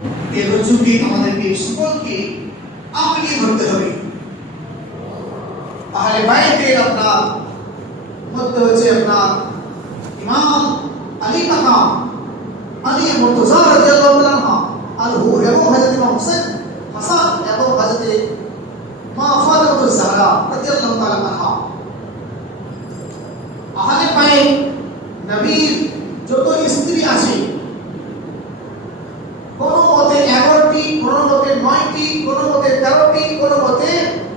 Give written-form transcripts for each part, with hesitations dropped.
এই রজ্জুকে আমাদেরকে সকলকে আঁকড়িয়ে ধরতে হবে। আহলে বাইতের আপনার মধ্যে হচ্ছে আপনার ইমাম আলী মাকাম আলী মুর্তজা রাদিয়াল্লাহু তাআলা আনহু এবং হযরত ইমাম হোসেন হাসান এবং হযরত মা ফাতিমাতুজ জাহরা রাদিয়াল্লাহু তাআলা আনহা। আহলে বাইত নবীর যত স্ত্রী আছে, কোন মতে 11টি, কোন মতে 9টি, কোন মতে 13টি, কোন মতে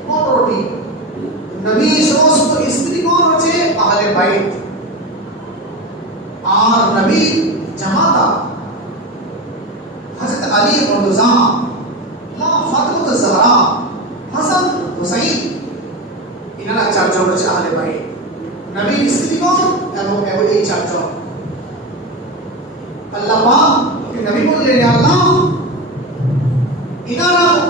15টি। নবীর সমস্ত স্ত্রীগণ হচ্ছে আহলে বাইত। আর নবীর জামাতা হযরত আলী মুর্তজা, মা ফাতিমাতুজ জাহরা, হাসান হুসাইন, এনারা চারজন হচ্ছে আহলে বাইত। নবীর স্ত্রীগণ এবং এই চারজন। আল্লাহ পাক নবী বললেন, আল্লাহ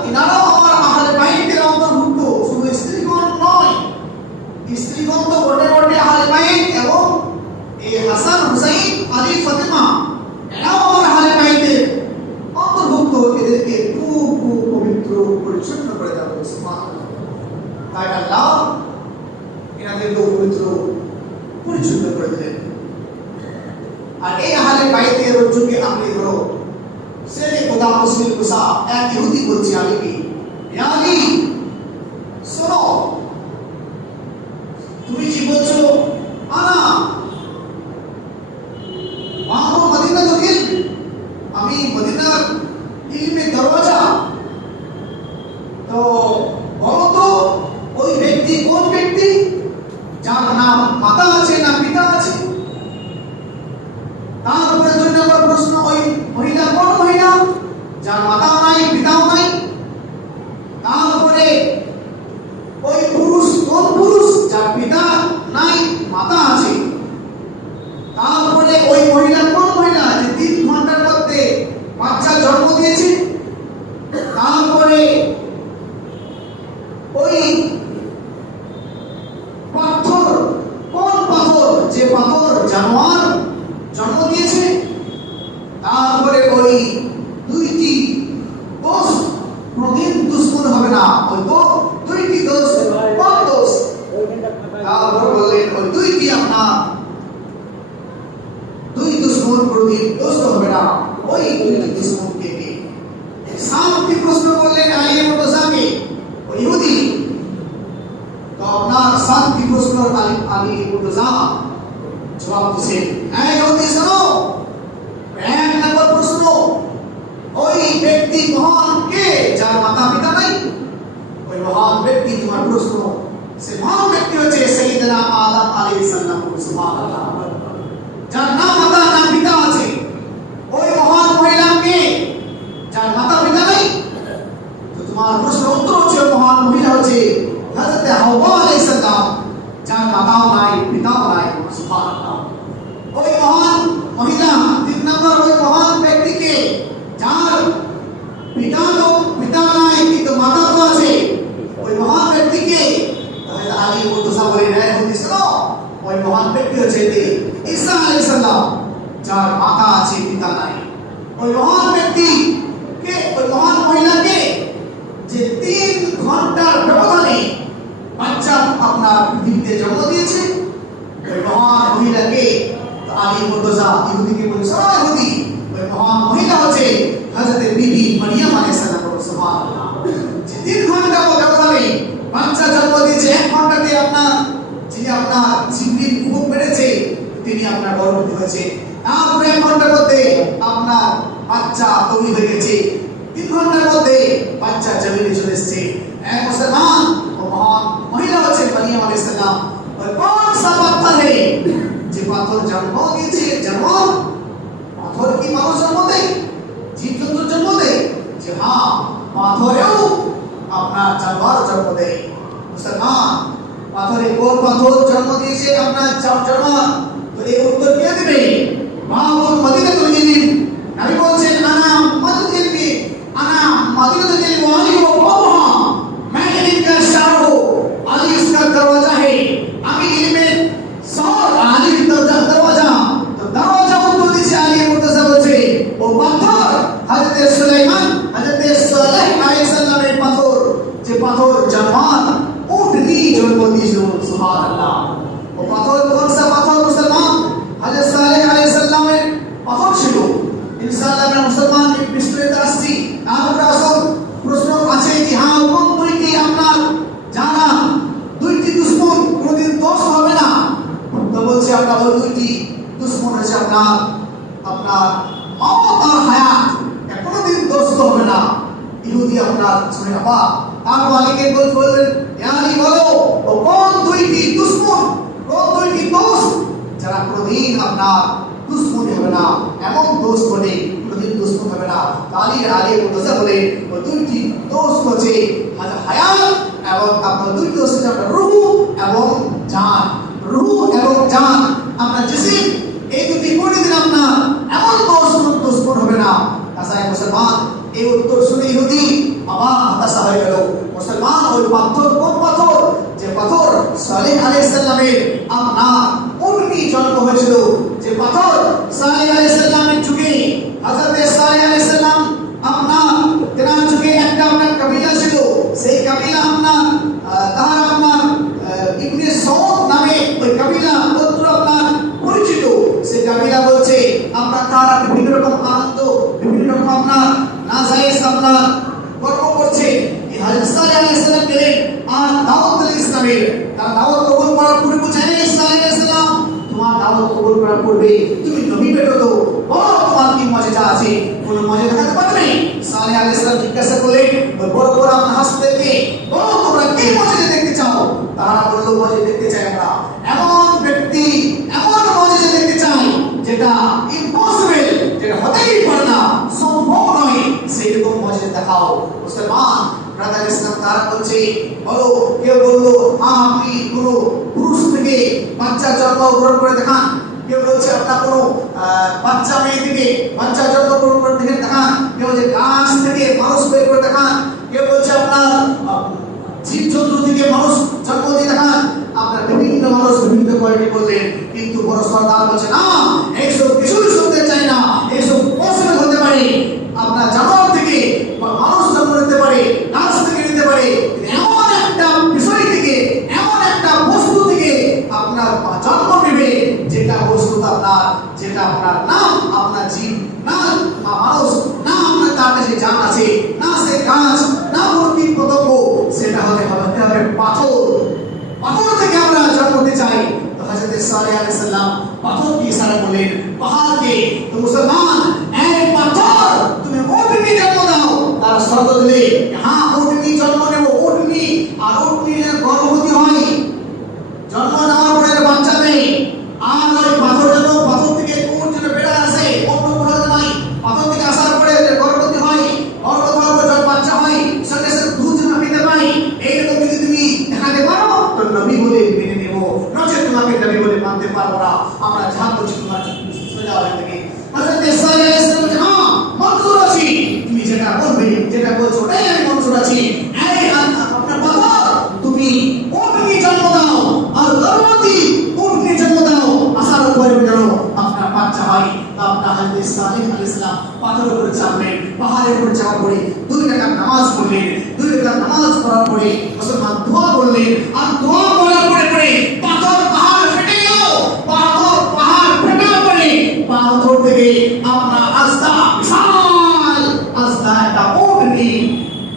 ইনারাও আমার আহলে বাইতের অন্তর্ভুক্ত, শুধু স্ত্রীগণ নয়, স্ত্রীগণ তো বটে বটে আহলে বাইত, এবং এই হাসান হুসাইন আলী ফাতিমা এরাও আমার আহলে বাইতের অন্তর্ভুক্ত। এদেরকে খুব খুব পবিত্র পরিচ্ছন্ন করে দেওয়া হয়েছে। সুবহানাল্লাহ। তাই আল্লাহ এনাদেরকে পবিত্র পরিচ্ছন্ন করে দিলেন। আর এই আহলে বাইতের রজ্জুকে আপনি ধরো, সেরে খোদা মুসলিম মুসা এক ইহুদি বলছে আলীকে, ইয়া আলী শোনো, তুমি কি বলছো? আনা মাহবু মদিনাতুল ইলম, আমি মদিনার ইলমের দরওয়াজা। তো বলো তো ওই ব্যক্তি কোন ব্যক্তি যার নাম মাতা আছে না পিতা আছে? তারপরে 2 নম্বর প্রশ্ন, ওই মহিলা কোন মহিলা যার মাতাও নাই পিতাও নাই? তারপরে ওই পুরুষ কোন পুরুষ যার পিতা নাই মাতা আছে? তারপরে ওই মহিলা কোন মহিলা যে 3 ঘন্টার মধ্যে বাচ্চা জন্ম দিয়েছে? তারপরে ওই পাথর কোন পাথর যে পাথর জানোয়ার জন্ম দিয়েছে? তারপরে ওই 2টি দোষ প্রতিদিন দুশ্মন হবে না, ওই তো 2টি দোষ কোন দোষ? তারপর বললেন ওই 2টি আপনার 2 দুশ্মন প্রতিদিন দোষ হবে না, ওই 2টি দুশ্মন কে? 7টি প্রশ্ন করলেন আলী মুর্তজাকে, ওই ইহুদি। তো আপনার 7টি প্রশ্ন আলী মুর্তজা জবাব দিয়েছেন। এই ইহুদি শোনো, 1 নম্বর প্রশ্ন, ওই ব্যক্তি মহান কে যার মাতা পিতা নাই? ওই মহান ব্যক্তি, তোমার প্রশ্ন, সে মহান ব্যক্তি হচ্ছে সাইয়েদনা আদম আলাইহিস সালাম। সুবহানাল্লাহ। যার না মাতা না পিতা আছে। ওই মহান মহিলা কে যার মাতা পিতা নাই? তো তোমার প্রশ্ন উত্তর হচ্ছে মহান মহিলা হচ্ছে হযরত হাওয়া আলাইহিস সালাম, যার মাতাও নাই পিতাও নাই। সুবহানাল্লাহ। ওই মহান মহিলা 3 নম্বর, ওই মহান ব্যক্তিকে যার পিতা নাই কিন্তু মাতা তো আছে, ওই মহান ব্যক্তিকে হযরত আলী মুর্তজা বলে রায় হতে শোনো, ওই মহান ব্যক্তি হচ্ছে ঈসা আলাইহিস সালাম, যার মাতা আছে পিতা নাই। ওই মহান ব্যক্তি কে? ওই মহান মহিলাকে যে 3 ঘন্টার ব্যবধানে বাচ্চা আপনার পৃথিবীতে জন্ম দিয়েছে, ওই মহান মহিলাকে আলী মুর্তজা ইহুদিকে বলে, শোনো ইহুদি, ওই মহান মহিলা হচ্ছে হযরত বিবি মারিয়াম আলাইহিস সালাম। সুবহানাল্লাহ। যে 3 ঘন্টা ব্যবধানে বাচ্চা জন্ম দিয়েছে, 1 ঘন্টাতে আপনার যিনি আপনার জিবরিল ফুক মেরেছে তিনি আপনার গর্ভবতী হয়েছে। তারপরে 1 ঘন্টার মধ্যে আপনার বাচ্চা তৈরি হয়ে গেছে, 3 ঘন্টার মধ্যে বাচ্চা জমিনে চলে এসেছে। এক মুসলমান ও মহান মহিলা হচ্ছে মারিয়াম আলাইহিস সালাম। ওই কোন সা পাথর है যে পাথর জন্ম দিয়েছে? জানোয়ার? পাথর কি মানুষ জন্ম দেয়? জীবজন্তু জন্ম দেয়? যে হ্যাঁ, পাথরেও আপনার জানোয়ার জন্ম দেয়। মুসলমান, পাথরে কোন পাথর জন্ম দিয়েছে আপনার জানোয়ার? তো এই উত্তর কে দেবে? মাহবুব মদিনাতুল ইলম। নবী বলছেন, আনা মদিনাতুল ইলমি, আনা মদিনাতুল ইলমি ওয়ালি ও বাবুহা, मैं इल्म का शार हूं, अली इसका दरवाजा है। আমি ইলমের শহর, আলীর দরওয়াজা। তো দরওয়াজা উত্তর দিয়েছে আলী মুর্তজা বলছে, ও পাথর হযরত সুলাইমান আমি বিস্তারিত আসছি। তারপরে আসল প্রশ্ন আছে যে হ্যাঁ কোন দুইটি আপনার জানা দুইটি দুশ্মন কোনদিন দোষ হবে না? তো বলছে আপনার ওই দুইটি দুশ্মন হচ্ছে আপনার আপনার মওত আর হায়াত, কোনদিন দোষ হবে না। ইহুদি আপনার শুনে না। তারপর আলীকে বললেন আলী বলো ও কোন দুইটি দুশ্মন, কোন দুইটি দোষ যারা কোনদিন আপনার দুশ্মন হবে না, এমন দোষ করে কোনদিন দুশ্মন হবে না। আলী বলতে বলে ওই দুইটি দোষ হচ্ছে হায়াত এবং আপনার দুই দোষ হচ্ছে আপনার রূহ এবং জান। রূহ এবং জান আপনার জিসিম, এই দুটি কোনদিন আপনার এমন দুশ্মন হবে না। তাছাড়া মুসলমান এই উত্তর শুনে ইহুদি আবার হতাশা হয়ে গেল। মুসলমান ওই পাথর কোন পাথর? যে পাথর সালেহ আলাইহিস সালামের আপনার উটনি জন্ম হয়েছিল, যে পাথর সালেহ আলাইহিস সালামের যুগে হযরত সালেহ আলাইহিস সালাম আপনার তেনার যুগে একটা আপনার কবিলা ছিল। সেই কবিলা আপনার তার আপনার ইবনে সৌদ নামে ওই কবিলা গোত্র আপনার পরিচিত। সেই কবিলা বলছে আপনার তারা বিভিন্ন রকম আনন্দ, বিভিন্ন রকম আপনার নাজায়েজ আপনার কর্ম করছে। এই হযরত সালেহ আলাইহিস সালাম গেলেন আর দাওয়াত দিলেন ইসলামের। তারা দাওয়াত কবুল করার পূর্বে বলছেন হে সালেহ আলাইহিস সালাম তোমার দাওয়াত কবুল করার পূর্বে তুমি নবী পেটো তো বলো তোমার কি মজা আছে, কোন মজা দেখাতে পারবে? সালেহ আলাইহিস সালাম জিজ্ঞাসা করলেন ওই বড় বড় আপনার হাসতেকে বলো তোমরা কি মজা দেখতে চাও? তারা বলল মজা দেখতে চাই আমরা এমন ব্যক্তি, এমন মজা দেখতে চাই যেটা ইম্পসিবল, যেটা হতেই পারে না, সম্ভব নয়, সেইরকম মজা দেখাও। মুসলমান ব্রাদার ইসলাম তারা বলছে বলো, কেউ বললো আপনি কোনো পুরুষ থেকে বাচ্চা জন্মগ্রহণ করে দেখান, কেউ বলছে আপনার কোনো বাচ্চা মেয়ে থেকে বাচ্চা জন্মগ্রহণ করে দেখে দেখান, কেউ বলছে গাছ থেকে মানুষ বের করে দেখান, কেউ বলছে আপনার জীবজন্তু থেকে মানুষ জন্ম দিয়ে দেখান। আপনার বিভিন্ন মানুষ বিভিন্ন কোয়ালিটি বললেন, কিন্তু বড় সরদার বলছে না এইসব কিছুই শুনতে চাই না, এইসব পসিবল হতে পারে আপনার জানোয়ার থেকে মানুষ জন্ম নিতে পারে, গাছ থেকে নিতে পারে, এমন একটা বিষয় থেকে এমন একটা বস্তু থেকে আপনার জন্ম নেবে যেটা বস্তু আপনার, যেটা আপনার নাম আপনার জীব না মানুষ না আপনার তার কাছে জান আছে না সে গাছ না কোনো পতঙ্গ, সেটা হতে হবে পাথর। পাথর থেকে আমরা জন্ম নিতে চাই। তো হযরত সালেহ আলাইহিস সালাম পাথরকে ইশারা করলেন পাহাড়কে। তো মুসলমান এই পাথর তুমি উটনি জন্ম দাও। তারা শর্ত দিলে হ্যাঁ উটনি জন্ম নেব, উটনি আর উটনির গর্ভবতী হয়, জন্ম নেওয়ার পরে বাচ্চা দেয়, আর ওই পাথর যেন পাথর থেকে কোন যেন বেড়া আসে, অন্য কোনো নয়, পাথর থেকে আসার পরে গর্ভবতী হয়, গর্ভবতী হওয়ার পর যখন বাচ্চা হয় সঙ্গে সঙ্গে দুধ যেন পেতে পাই, এইরকম যদি তুমি দেখাতে পারো তো নবী বলে মেনে নেব, নচেত তোমাকে নবী বলে মানতে পারবো না। আমরা যা বলছি তোমার সোজা হয়ে থাকে। হযরত সালেহ আলাইহিস সালাম বলেন হ্যাঁ মনজুর আছি, তুমি যেটা বলবে যেটা বলছো ওটাই আমি মনজুর আছি। এই আপনার পাথর তুমি উটনি জন্ম দাও আর গর্ভবতী উটনি জন্ম দাও, আসার উপরে জানো আপনার বাচ্চা হয়। আপনার হযরত সালেহ আলাইহিস সালাম পাথরের উপরে চাপলেন, পাহাড়ের উপরে চাপা পড়ে 2 রাকাত নামাজ পড়লেন। 2 রাকাত নামাজ পড়ার পরে মুসলমান দোয়া করলেন, আর দোয়া করার পরে পাথর পাহাড় ফেটে গেল। পাথর পাহাড় ফেটার পরে পাথর থেকে আপনার আস্তা বিশাল আস্তা একটা উটনি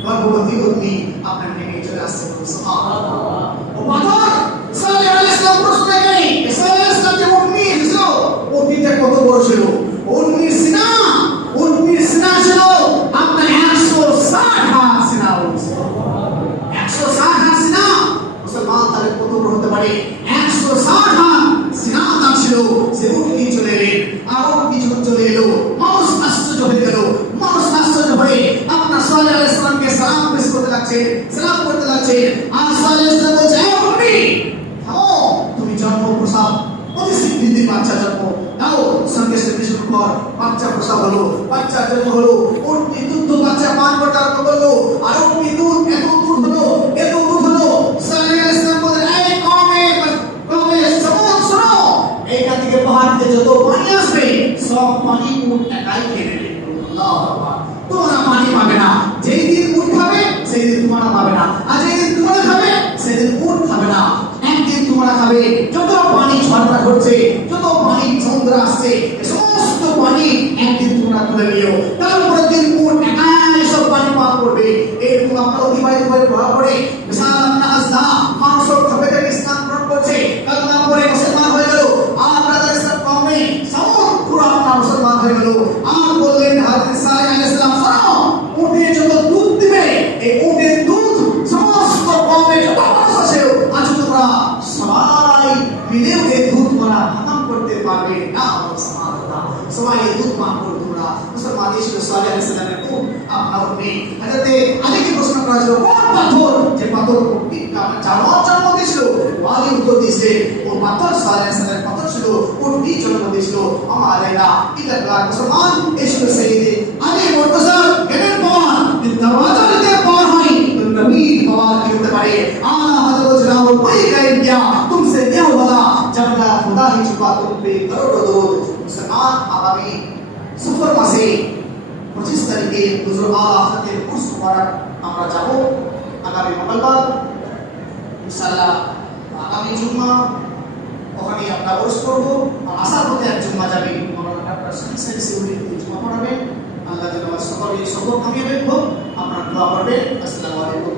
গর্ভবতী উটনি আপনার নেমে চলে আসছে। সুবহানাল্লাহ। ও পাথর সালেহ আলাইহিস সালাম প্রশ্ন করেন সালেহ আলাইহিস সালাম যে উটনি ছিল, উটনিটা কত বড় ছিল? উটনির সিনা ছিল আপনার 160 হাত সিনা। 160 হাত সিনা মুসলমান তাহলে কত বড় হতে পারে? 160 হাত সিনা তার ছিল। সে উটনি চলে এলেন, আর উটনি যখন চলে এলো মানুষ আশ্চর্য হয়ে গেল। মানুষ আশ্চর্য হয়ে আপনার সালেহ আলাইহিস সালামকে সালাম পেশ করতে লাগছে, সালাম করতে লাগছে। আর সালেহ আলাইহিস সালাম বলছে হে উটনি থামো, তুমি জন্ম প্রসব প্রতিশ্রুতি বাচ্চা জন্ম দাও, সঙ্গে সঙ্গে শুরু কর। বাচ্চা প্রসব হলো, বাচ্চা জন্ম হলো, উটনি দুধ বাচ্চা পান করতে আরম্ভ করলো, আর উটনি দুধ এত দুধ হলো। সালেহ আলাইহিস সালাম বলেন এই কওমে শোনো, এইখান থেকে পাহাড় থেকে যত পানি আসবে সব পানি উট একাই খেয়ে নেবে। আল্লাহু আকবার। তোমরা পানি পাবে না, যেই দিন উট খাবে সেই দিন তোমরা পাবে না, আর যেই দিন তোমরা খাবে সেই দিন উট খাবে না। একদিন তোমরা খাবে, যত পানি ঝরনা ঘটছে, যত পানি সমুদ্র আসছে, সমস্ত পানি একদিন তোমরা তুলে নিও, তারপরের দিন সময় দুধ পান করতো না। মুসলমান ছিল সালেহ আলাইহিস সালামের খুব আপনি হযরতে আলীকে প্রশ্ন করা হলো কোন পাথর যে পাথর উপরটি কারণ জানোয়ার জন্ম দিয়েছিল, আলী উত্তর দিয়েছে ও পাথর সালেহ আলাইহিস সালামের পাথর ছিল উটনি জন্ম দিয়েছিল। আমার এরা ইদার মুসলমান এসব সাইয়েদে আলী মুর্তজা জ্ঞানের পাওয়ার দরওয়াজা দিতে পাওয়ার হয় তো নবী পাওয়ার কি হতে পারে। আলা হযরত জনাব कोई गायब क्या तुमसे क्या बोला जब का खुदा ही छुपा तुम पे करोड़ों दरूद। मुसलमान आगामी সফর মাসে 25 তারিখে হুজুর আলা হযরতের উরস মুবারক আমরা যাব আগামী মঙ্গলবার ইনশাআল্লাহ। আগামী জুমা ওখানে আমরা উরস করব। আসার পথে এক জুমা যাবে মাওলানা ডক্টর শহীদ সাহেব সিউলি জুমা পড়াবেন। আল্লাহ যেন আমাদের সকলের সফর কামিয়াব হোক। আপনারা দোয়া করবেন। আসসালামু আলাইকুম।